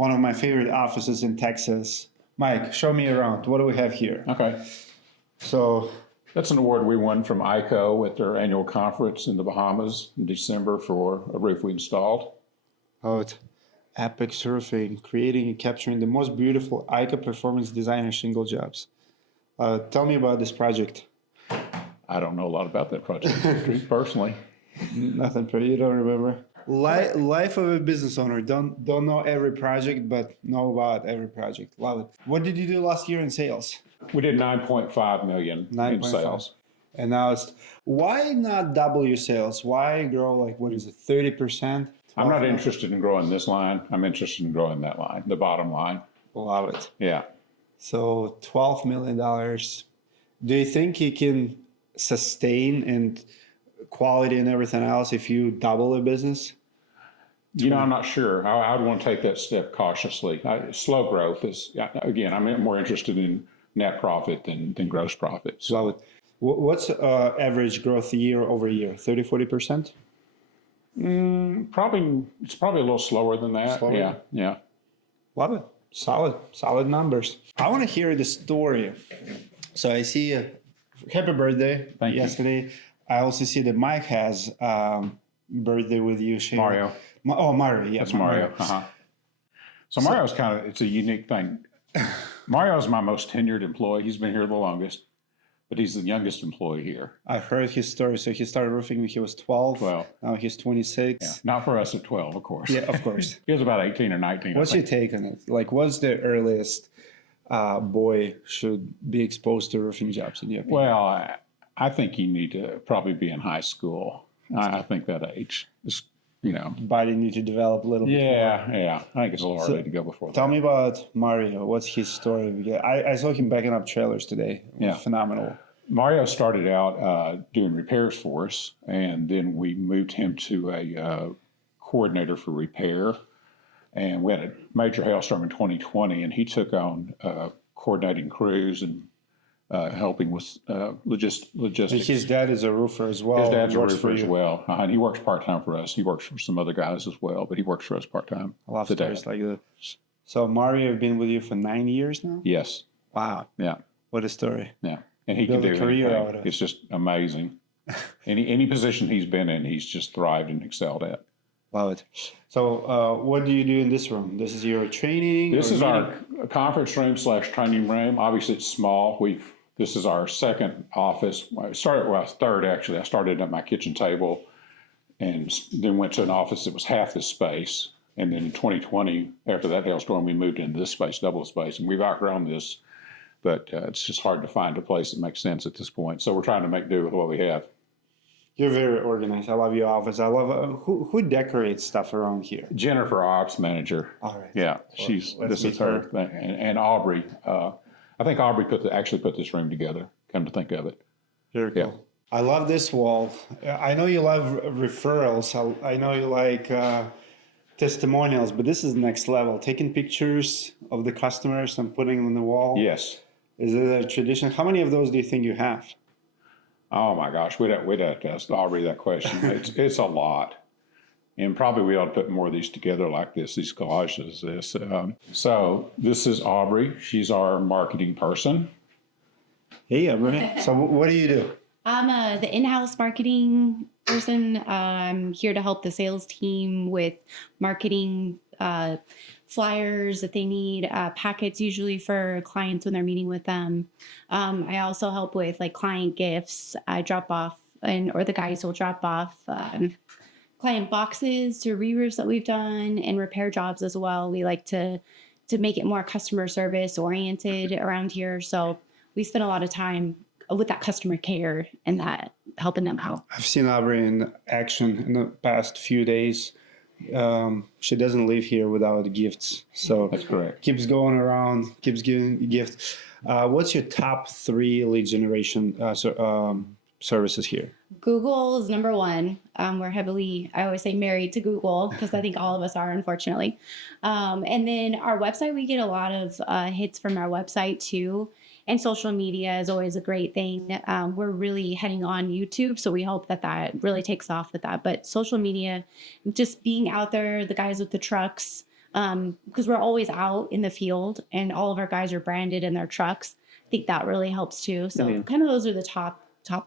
one of my favorite offices in Texas. Mike, show me around. What do we have here? Okay. So that's an award we won from ICO at their annual conference in the Bahamas in December for a roof we installed. Oh, it's Epic Surfing, creating and capturing the most beautiful ICO performance designer shingle jobs. Tell me about this project. I don't know a lot about that project personally. Nothing for you, don't remember. Life of a business owner. Don't know every project, but know about every project. Love it. What did you do last year in sales? We did 9.5 million in sales. And now why not double your sales? Why grow like, what is it, 30%? I'm not interested in growing this line. I'm interested in growing that line, the bottom line. Love it. Yeah. So $12 million. Do you think you can sustain and quality and everything else if you double a business? I'm not sure. I would want to take that step cautiously. Slow growth is, again, I'm more interested in net profit than gross profit. Love it. What's average growth year over year? 30, 40%? It's probably a little slower than that. Slower? Yeah. Love it. Solid numbers. I want to hear the story. So I see happy birthday yesterday. I also see that Mike has birthday with you. Mario. Mario. Yeah, that's Mario. So Mario's it's a unique thing. Mario's my most tenured employee. He's been here the longest, but he's the youngest employee here. I heard his story. So he started roofing when he was 12. Now he's 26. Yeah. Not for us at 12, of course. Yeah, of course. He was about 18 or 19. What's your take on it? Like, what's the earliest boy should be exposed to roofing jobs in your opinion? Well, I think you need to probably be in high school. I think that age is, Body need to develop a little bit more. Yeah. I think it's a little early to go before that. Tell me about Mario. What's his story? Because I saw him backing up trailers today. Yeah. Phenomenal. Mario started out doing repairs for us, and then we moved him to a coordinator for repair. And we had a major hailstorm in 2020, and he took on coordinating crews and helping with logistics. His dad is a roofer as well. His dad's a roofer as well. And he works part-time for us. He works for some other guys as well, but he works for us part-time. I love stories like that. So Mario has been with you for 9 years now? Yes. Wow. Yeah. What a story. Yeah. And he can do anything. It's just amazing. Any position he's been in, he's just thrived and excelled at. Love it. So what do you do in this room? This is your training? This is our conference room / training room. Obviously, it's small. This is our second office. Third, actually. I started at my kitchen table and then went to an office that was half this space. And then in 2020, after that hailstorm, we moved into this space, double the space. And we've outgrown this, but it's just hard to find a place that makes sense at this point. So we're trying to make do with what we have. You're very organized. I love your office. I love who decorates stuff around here. Jennifer, our ops manager. All right. Yeah, this is her thing. And Aubrey. I think Aubrey actually put this room together. Come to think of it. Very cool. Yeah. I love this wall. I know you love referrals. I know you like testimonials, but this is next level. Taking pictures of the customers and putting them on the wall. Yes. Is it a tradition? How many of those do you think you have? Oh my gosh, we'd have to ask Aubrey that question. It's a lot. And probably we ought to put more of these together like this, these collages. So this is Aubrey. She's our marketing person. Hey, Aubrey. So what do you do? I'm the in-house marketing person. I'm here to help the sales team with marketing flyers that they need, packets usually for clients when they're meeting with them. I also help with like client gifts. I drop off or the guys will drop off client boxes to re-roofs that we've done and repair jobs as well. We like to make it more customer service oriented around here. So we spend a lot of time with that customer care and that helping them out. I've seen Aubrey in action in the past few days. She doesn't leave here without gifts. So that's correct. Keeps going around, keeps giving gifts. What's your top 3 lead generation services here? Google is number 1. We're heavily, I always say, married to Google because I think all of us are, unfortunately. And then our website, we get a lot of hits from our website too. And social media is always a great thing. We're really heading on YouTube, so we hope that really takes off with that. But social media, just being out there, the guys with the trucks, because we're always out in the field and all of our guys are branded in their trucks. I think that really helps too. So kind of those are the top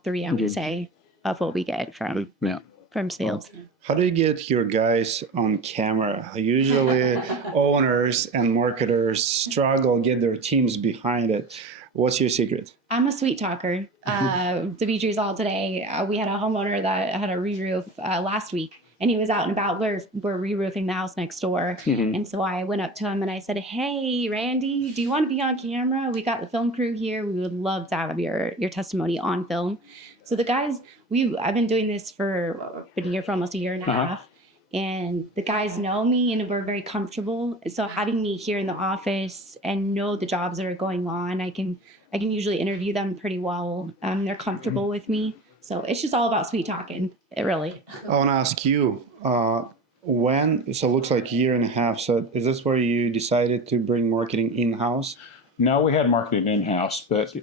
three, I would say, of what we get from sales. How do you get your guys on camera? Usually owners and marketers struggle get their teams behind it. What's your secret? I'm a sweet talker. Dimitri's all today. We had a homeowner that had a re-roof last week, and he was out and about. We're re-roofing the house next door. And so I went up to him and I said, "Hey, Randy, do you want to be on camera? We got the film crew here. We would love to have your testimony on film." So the guys, I've been doing this been here for almost a year and a half. And the guys know me and we're very comfortable. So having me here in the office and know the jobs that are going on, I can usually interview them pretty well. They're comfortable with me. So it's just all about sweet talking. It really. I want to ask you, so it looks like a year and a half. So is this where you decided to bring marketing in-house? No, we had marketing in-house, but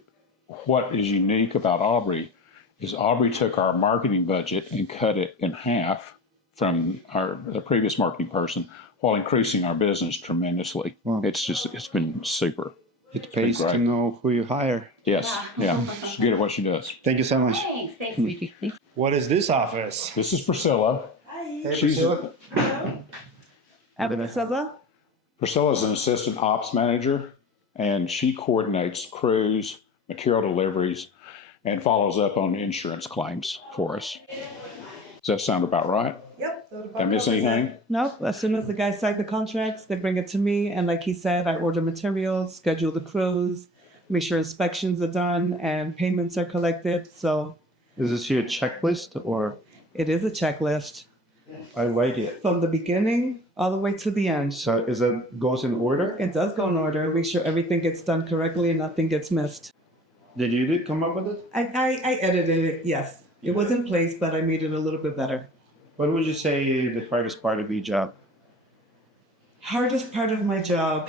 what is unique about Aubrey is Aubrey took our marketing budget and cut it in half from the previous marketing person while increasing our business tremendously. Wow. It's been super. It pays to know who you hire. Yes. Yeah. She's good at what she does. Thank you so much. Thanks. What is this office? This is Priscilla. Hi. Hey, Priscilla. Priscilla? Priscilla's an assistant ops manager, and she coordinates crews, material deliveries, and follows up on insurance claims for us. Does that sound about right? Yep. Did I miss anything? Nope. As soon as the guys sign the contracts, they bring it to me. And like he said, I order materials, schedule the crews, make sure inspections are done and payments are collected. So is this your checklist or? It is a checklist. I like it. From the beginning all the way to the end. So goes in order? It does go in order. Make sure everything gets done correctly and nothing gets missed. Did you come up with it? I edited it, yes. It was in place, but I made it a little bit better. What would you say the hardest part of your job? Hardest part of my job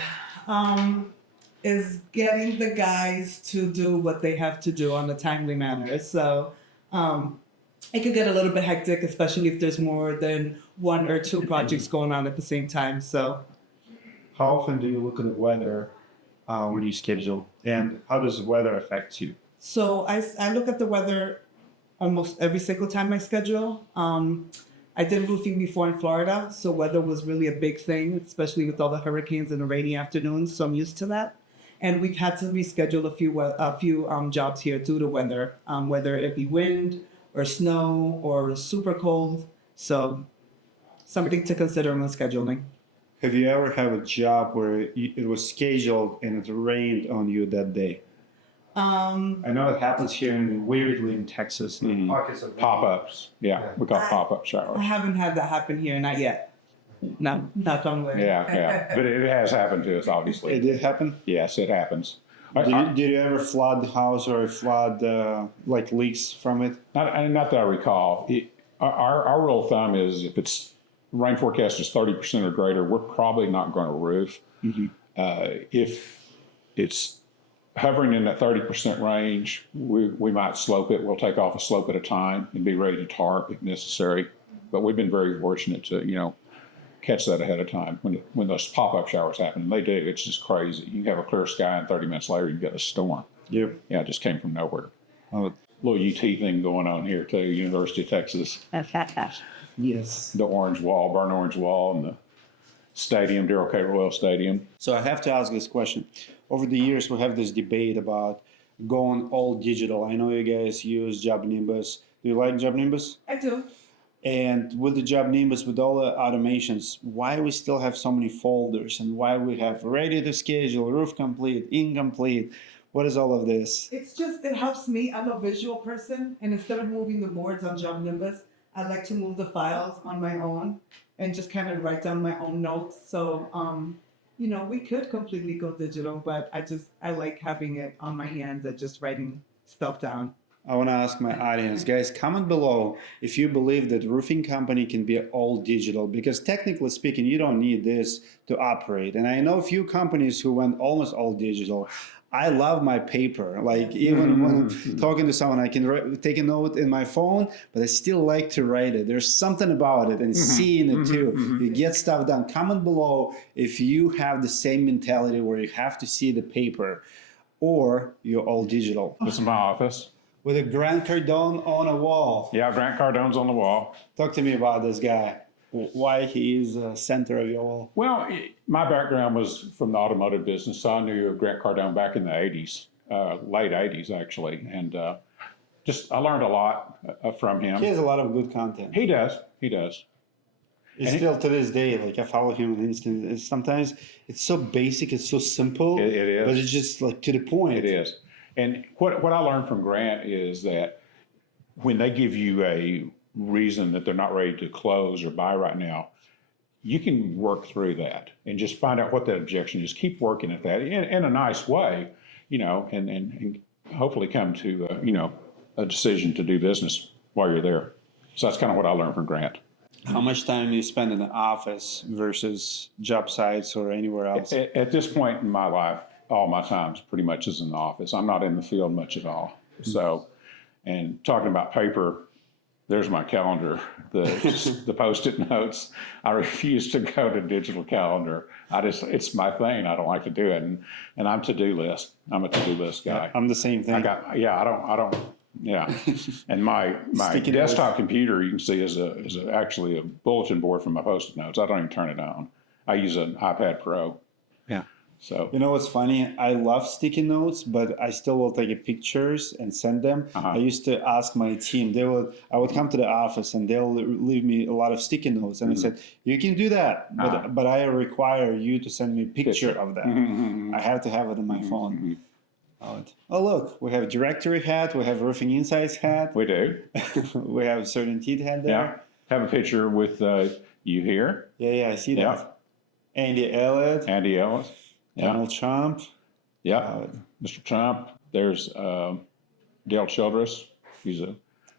is getting the guys to do what they have to do on a timely manner. So it could get a little bit hectic, especially if there's more than one or two projects going on at the same time. So how often do you look at the weather when you schedule? And how does the weather affect you? So I look at the weather almost every single time I schedule. I did roofing before in Florida, so weather was really a big thing, especially with all the hurricanes and the rainy afternoons. So I'm used to that. And we've had to reschedule a few jobs here due to weather, whether it be wind or snow or super cold. So something to consider when scheduling. Have you ever had a job where it was scheduled and it rained on you that day? I know it happens here weirdly in Texas. Pockets of Pop-ups. Yeah, we call pop-up showers. I haven't had that happen here, not yet. No, not on way. Yeah. But it has happened to us, obviously. It did happen? Yes, it happens. Did you ever flood the house or flood like leaks from it? Not that I recall. Our rule of thumb is if it's rain forecast is 30% or greater, we're probably not going to roof. If it's hovering in that 30% range, we might slope it. We'll take off a slope at a time and be ready to tarp if necessary. But we've been very fortunate to, catch that ahead of time. When those pop-up showers happen, and they do, it's just crazy. You have a clear sky and 30 minutes later you get a storm. Yep. Yeah, it just came from nowhere. Little UT thing going on here too, University of Texas. Yes. The orange wall, burnt orange wall, and the stadium, Darrell K. Royal Stadium. So I have to ask this question. Over the years, we have this debate about going all digital. I know you guys use Job Nimbus. Do you like Job Nimbus? I do. And with the Job Nimbus, with all the automations, why we still have so many folders and why we have ready to schedule, roof complete, incomplete? What is all of this? It helps me. I'm a visual person, and instead of moving the boards on Job Nimbus, I like to move the files on my own and just kind of write down my own notes. So, we could completely go digital, but I like having it on my hands and just writing stuff down. I want to ask my audience, guys, comment below if you believe that roofing company can be all digital, because technically speaking, you don't need this to operate. And I know a few companies who went almost all digital. I love my paper. Like even when I'm talking to someone, I can take a note in my phone, but I still like to write it. There's something about it and seeing it too. You get stuff done. Comment below if you have the same mentality where you have to see the paper or you're all digital. This is my office. With a Grant Cardone on a wall. Yeah, Grant Cardone's on the wall. Talk to me about this guy. Why he is the center of your wall. Well, my background was from the automotive business, so I knew Grant Cardone back in the 80s, late 80s actually, and I learned a lot from him. He has a lot of good content. He does. He's still to this day, like I follow him on Insta. Sometimes it's so basic, it's so simple. It is. But it's just like to the point. It is. And what I learned from Grant is that when they give you a reason that they're not ready to close or buy right now, you can work through that and just find out what that objection is. Keep working at that in a nice way, and hopefully come to, a decision to do business while you're there. So that's kind of what I learned from Grant. How much time you spend in the office versus job sites or anywhere else? At this point in my life, all my time pretty much is in the office. I'm not in the field much at all. So, and talking about paper, there's my calendar, the Post-it notes. I refuse to go to digital calendar. It's my thing. I don't like to do it. And I'm to-do list. I'm a to-do list guy. I'm the same thing. And my Sticky desktop notes. computer, you can see, is actually a bulletin board for my Post-it notes. I don't even turn it on. I use an iPad Pro. Yeah. So you know what's funny? I love sticky notes, but I still will take pictures and send them. I used to ask my team. I would come to the office and they'll leave me a lot of sticky notes, and I said, "You can do that, but I require you to send me a picture of that. I have to have it on my phone." Oh, look, we have directory hat. We have roofing insights hat. we do. We have certainty hat there. Yeah. Have a picture with you here. Yeah, I see that. Yeah. Andy Elliott, Andy Ellis. Yeah. Donald Trump. Yeah. Mr. Trump. There's Dale Childress. He's a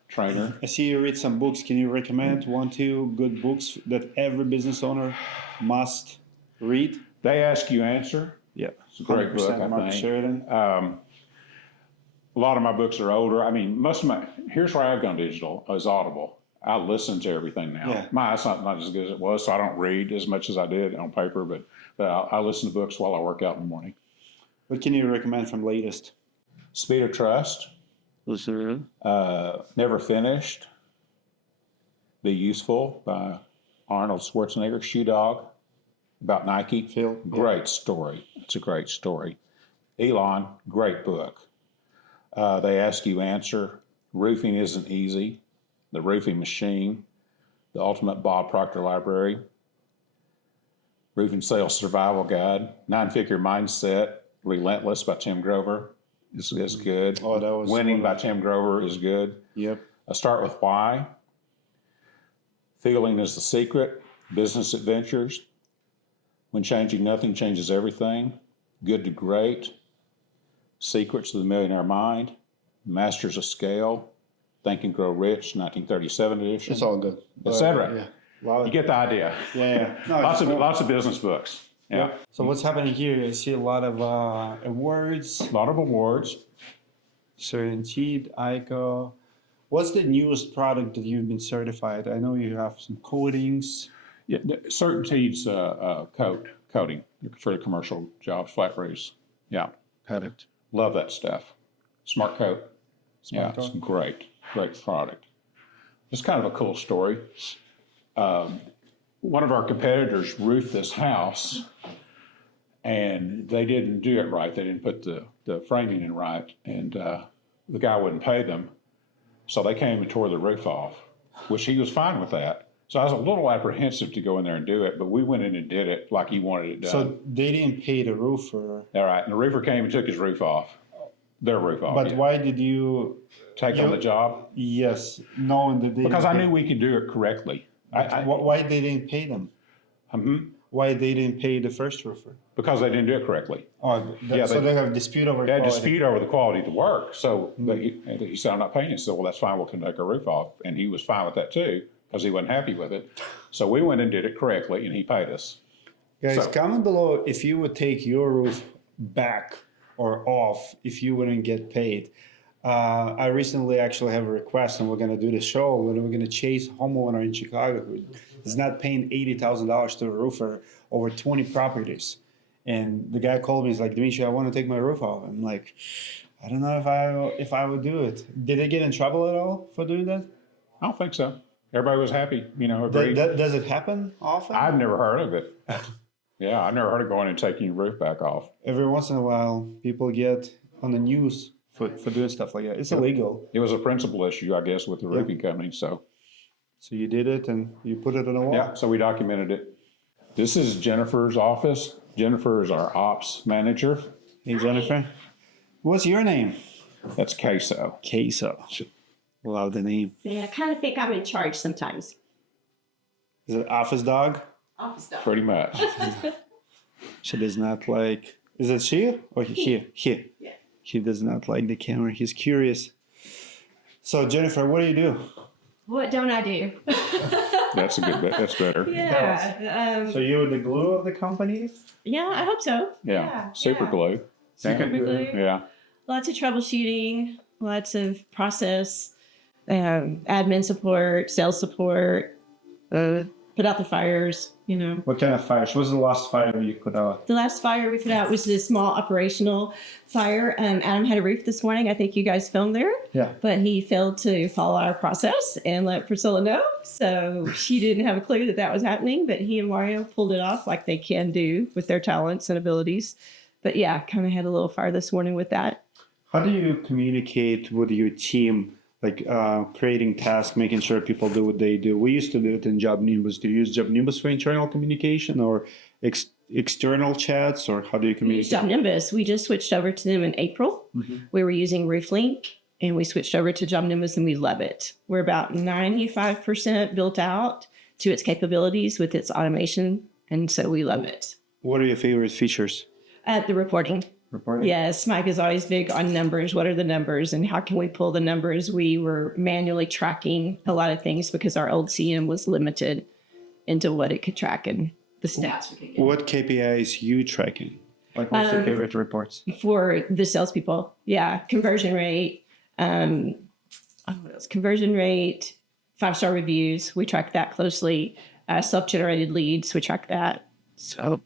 trainer. I see you read some books. Can you recommend 1-2 good books that every business owner must read? They Ask You Answer. Yeah, It's a great book, I Mark think. Sheridan. A lot of my books are older. I mean, here's where I've gone digital, is Audible. I listen to everything now. Yeah. My eyesight's not as good as it was, so I don't read as much as I did on paper, but I listen to books while I work out in the morning. What can you recommend from latest? Speed of Trust. Never Finished. Be Useful by Arnold Schwarzenegger. Shoe Dog about Nike. Phil? Great story. It's a great story. Elon, great book. They Ask You Answer. Roofing Isn't Easy. The Roofing Machine. The Ultimate Bob Proctor Library. Roofing Sales Survival Guide. 9-Figure Mindset. Relentless by Tim Grover is good. Oh, that was Winning by Tim Grover is good. Yep. Start with Why. Feeling is the Secret. Business Adventures. When Changing Nothing Changes Everything. Good to Great. Secrets of the Millionaire Mind. Masters of Scale. Think and Grow Rich, 1937 edition. It's all good. Etc. Yeah. You get the idea. Yeah. No, Lots of business books. Yeah. So what's happening here? I see a lot of awards. A lot of awards. Certainty, ICO. What's the newest product that you've been certified? I know you have some coatings. Yeah, Certainty's coating for the commercial jobs, flat roofs. Yeah. Product. Love that stuff. Smart Coat. Smart It's Coat. great product. It's kind of a cool story. One of our competitors roofed this house, and they didn't do it right. They didn't put the framing in right, and the guy wouldn't pay them. So they came and tore the roof off, which he was fine with that. So I was a little apprehensive to go in there and do it, but we went in and did it like he wanted it done. So they didn't pay the roofer. All right, and the roofer came and took his roof off, their roof off. But yeah. why did you Take on the job? Yes, knowing that they Because didn't I pay. knew we could do it correctly. Why they didn't pay them? why they didn't pay the first roofer? because they didn't do it correctly. Oh, Yeah, so they- they have dispute over They had quality. dispute over the quality of the work. So he said, I'm not paying you. So, well, that's fine. We'll take a roof off. And he was fine with that too, because he wasn't happy with it. So we went and did it correctly, and he paid us. Guys, So- comment below if you would take your roof back or off if you wouldn't get paid. I recently actually have a request, and we're going to do the show, and we're going to chase a homeowner in Chicago who is not paying $80,000 to a roofer over 20 properties. And the guy called me. He's like, Dimitri, I want to take my roof off. I'm like, I don't know if I would do it. Did they get in trouble at all for doing that? I don't think so. Everybody was happy, agreed. Does it happen often? I've never heard of it. Yeah, I've never heard of going and taking your roof back off. Every once in a while, people get on the news for doing stuff like that. It's illegal. It was a principal issue, I guess, with the roofing company. So, So you did it and you put it on the wall? yeah, so we documented it. This is Jennifer's office. Jennifer is our ops manager. Hey, Jennifer. What's your name? That's Queso. Queso. Love the name. Yeah, I kind of think I'm in charge sometimes. Is it office dog? Office stuff. Pretty much. She does not like. Is it she or he? He. Yeah. He does not like the camera. He's curious. So Jennifer, what do you do? What don't I do? That's a good bit. That's better. Yeah. So you're the glue of the company? Yeah, I hope so. Yeah. Super glue. Super glue. Yeah. Lots of troubleshooting, lots of process, admin support, sales support, put out the fires, What kind of fires? What's the last fire you put out? The last fire we put out was this small operational fire. Adam had a roof this morning. I think you guys filmed there. Yeah. But he failed to follow our process and let Priscilla know. So she didn't have a clue that that was happening. But he and Mario pulled it off like they can do with their talents and abilities. But yeah, kind of had a little fire this morning with that. How do you communicate with your team, like creating tasks, making sure people do what they do? We used to do it in Job Nimbus. Do you use Job Nimbus for internal communication or external chats, or how do you communicate? Job Nimbus, we just switched over to them in April. We were using RoofLink, and we switched over to Job Nimbus, and we love it. We're about 95% built out to its capabilities with its automation, and so we love it. What are your favorite features? The reporting. Reporting? Yes, Mike is always big on numbers. What are the numbers and how can we pull the numbers? We were manually tracking a lot of things because our old CM was limited into what it could track and the stats we could get. What KPIs you tracking? Like what's your favorite reports? For the salespeople, yeah, conversion rate, what else? Conversion rate, 5-star reviews. We track that closely. Self-generated leads, we track that. So,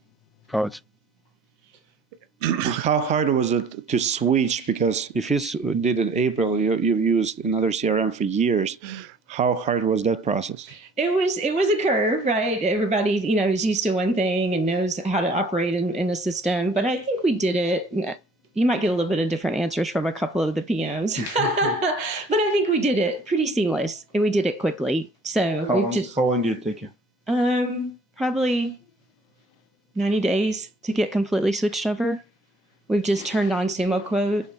how hard was it to switch? Because if you did in April, you've used another CRM for years. How hard was that process? it was a curve, right? Everybody, is used to one thing and knows how to operate in a system. But I think we did it. You might get a little bit of different answers from a couple of the PMs, but I think we did it pretty seamless and we did it quickly. So How long did it take you? Probably 90 days to get completely switched over. We've just turned on Sumo Quote,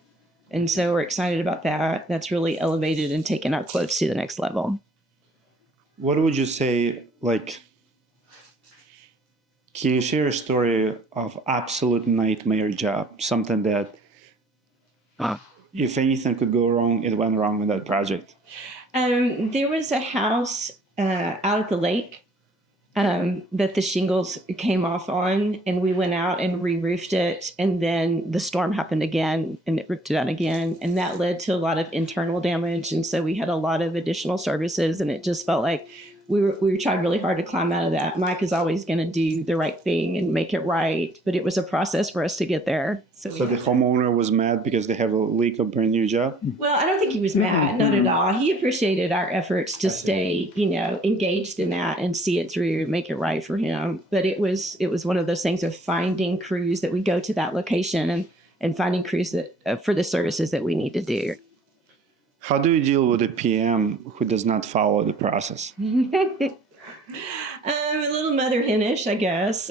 and so we're excited about that. That's really elevated and taken our quotes to the next level. What would you say, like, can you share a story of absolute nightmare job? Something that, if anything could go wrong, it went wrong with that project. There was a house out at the lake that the shingles came off on, and we went out and re-roofed it, and then the storm happened again and it ripped it out again, and that led to a lot of internal damage, and so we had a lot of additional services, and it just felt like we were trying really hard to climb out of that. Mike is always going to do the right thing and make it right, but it was a process for us to get there. So the homeowner was mad because they have a leak of brand new job? Well, I don't think he was mad, not at all. He appreciated our efforts to stay, engaged in that and see it through, make it right for him. But it was one of those things of finding crews that we go to that location and finding crews that for the services that we need to do. How do you deal with a PM who does not follow the process? A little mother henish, I guess.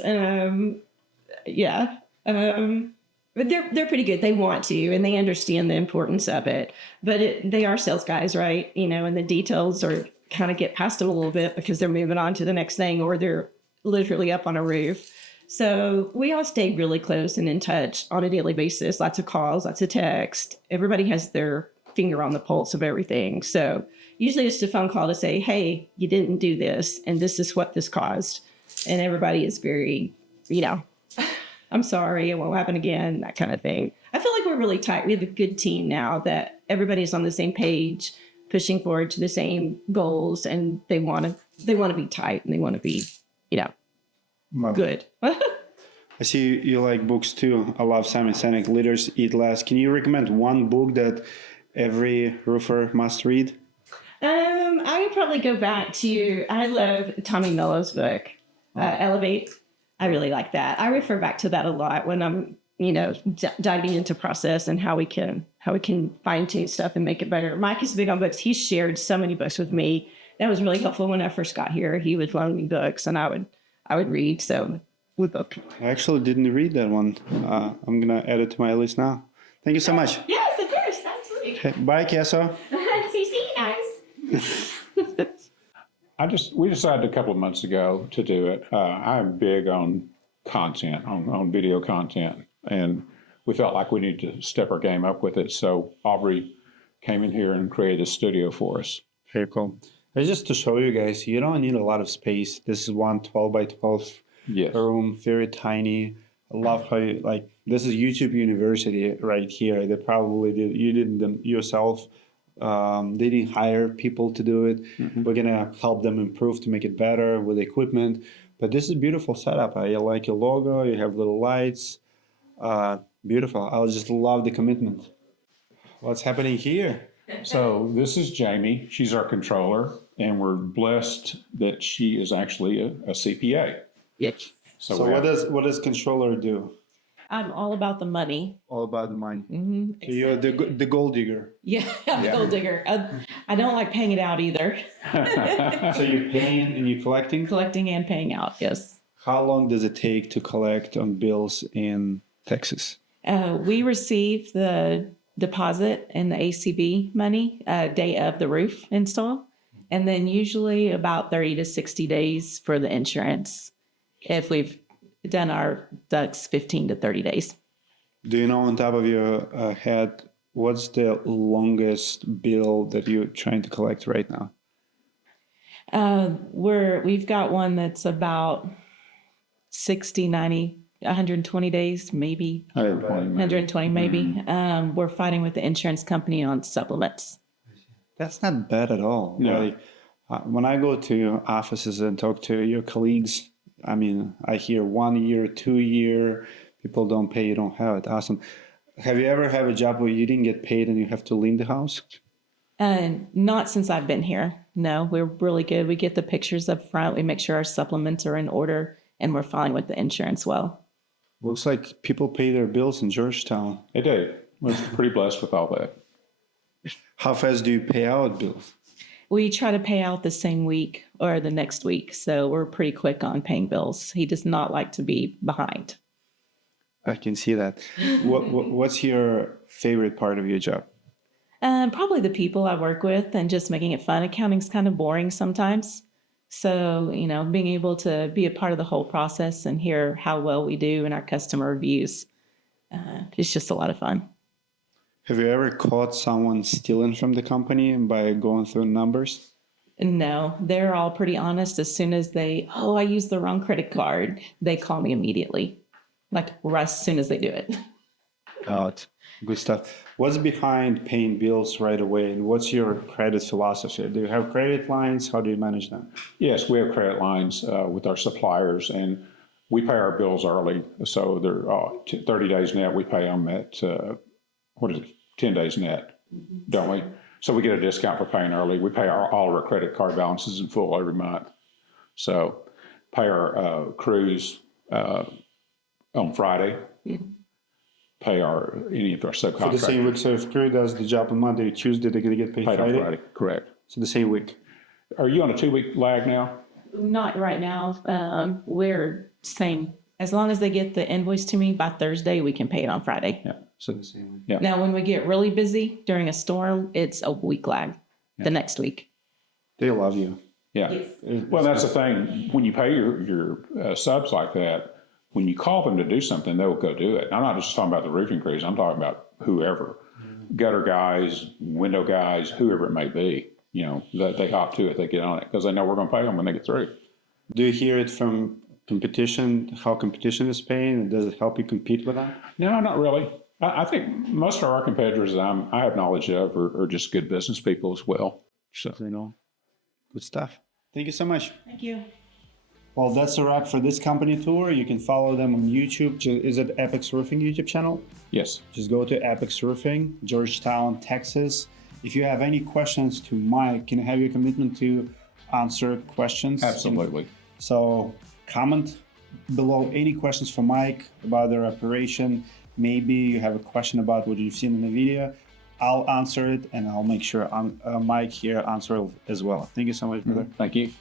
But they're pretty good. They want to, and they understand the importance of it. But they are sales guys, right? And the details are kind of get past them a little bit because they're moving on to the next thing, or they're literally up on a roof. So we all stayed really close and in touch on a daily basis. Lots of calls, lots of text. Everybody has their finger on the pulse of everything. So usually it's a phone call to say, hey, you didn't do this, and this is what this caused. And everybody is very, I'm sorry, it won't happen again, that kind of thing. I feel like we're really tight. We have a good team now that everybody's on the same page, pushing forward to the same goals, and they want to be tight, and they want to be, good. I see you like books too. I love Simon Sinek, Leaders Eat Last. Can you recommend one book that every roofer must read? I would probably go back to, I love Tommy Mello's book, Elevate. I really like that. I refer back to that a lot when I'm, diving into process and how we can fine tune stuff and make it better. Mike is big on books. He shared so many books with me. That was really helpful when I first got here. He would loan me books and I would read. So with book. I actually didn't read that one. I'm gonna add it to my list now. Thank you so much. Yes, of course. Absolutely. Okay, bye, Kesso. See you guys. We decided a couple of months ago to do it. I'm big on content, on video content, and we felt like we needed to step our game up with it. So Aubrey came in here and created a studio for us. Very cool. It's just to show you guys, you don't need a lot of space. This is one 12 by 12 room, very tiny. I love how this is YouTube University right here. You did them yourself. They didn't hire people to do it. Mm-hmm. We're gonna help them improve to make it better with equipment. But this is a beautiful setup. I like your logo. You have little lights. Beautiful. I just love the commitment. What's happening here? So this is Jamie. She's our controller, and we're blessed that she is actually a CPA. Yes. So what does controller do? I'm all about the money. All about the money. Mm-hmm. So you're the gold digger. Yeah, I'm the gold digger. I don't like paying it out either. So you're paying and you're collecting? Collecting and paying out, yes. How long does it take to collect on bills in Texas? We receive the deposit and the ACB money day of the roof install, and then usually about 30 to 60 days for the insurance if we've done our ducts 15 to 30 days. Do you know on top of your head, what's the longest bill that you're trying to collect right now? We've got one that's about 60, 90, 120 days, maybe 120 maybe. We're fighting with the insurance company on supplements. That's not bad at all. No. When I go to offices and talk to your colleagues, I hear 1 year, 2 year, people don't pay, you don't have it. Awesome. Have you ever had a job where you didn't get paid and you have to leave the house? Not since I've been here. No, we're really good. We get the pictures up front. We make sure our supplements are in order, and we're filing with the insurance well. Looks like people pay their bills in Georgetown. They do. We're pretty blessed with all that. How fast do you pay out bills? We try to pay out the same week or the next week, so we're pretty quick on paying bills. He does not like to be behind. I can see that. What's your favorite part of your job? Probably the people I work with and just making it fun. Accounting's kind of boring sometimes. So, being able to be a part of the whole process and hear how well we do in our customer reviews, it's just a lot of fun. Have you ever caught someone stealing from the company by going through numbers? No, they're all pretty honest. As soon as I used the wrong credit card, they call me immediately, as soon as they do it. Oh, good stuff. What's behind paying bills right away, and what's your credit philosophy? Do you have credit lines? How do you manage them? Yes, we have credit lines with our suppliers, and we pay our bills early. So they're 30 days net. We pay them at 10 days net, don't we? So we get a discount for paying early. We pay all of our credit card balances in full every month. So pay our crews on Friday. Yeah. Pay any of our subcontractors. For the same week, so if crew does the job on Monday, Tuesday, they're going to get paid Friday? On Friday, correct. So the same week. Are you on a 2-week lag now? Not right now. We're same. As long as they get the invoice to me by Thursday, we can pay it on Friday. Yeah. So the same week. Yeah. Now, when we get really busy during a storm, it's a week lag the next week. They love you. Yeah. Well, that's the thing. When you pay your subs like that, when you call them to do something, they'll go do it. I'm not just talking about the roofing crews. I'm talking about whoever, gutter guys, window guys, whoever it may be. That they opt to it, they get on it because they know we're going to pay them when they get through. Do you hear it from competition, how competition is paying? Does it help you compete with them? No, not really. I think most of our competitors that I have knowledge of are just good business people as well. So, Good stuff. Thank you so much. Thank you. Well, that's a wrap for this company tour. You can follow them on YouTube. Is it Apex Roofing YouTube channel? yes. Just go to Apex Roofing, Georgetown, Texas. If you have any questions to Mike, can I have your commitment to answer questions? Absolutely. So comment below any questions for Mike about their operation. Maybe you have a question about what you've seen in the video. I'll answer it, and I'll make sure Mike here answer it as well. Thank you so much, brother. Thank you.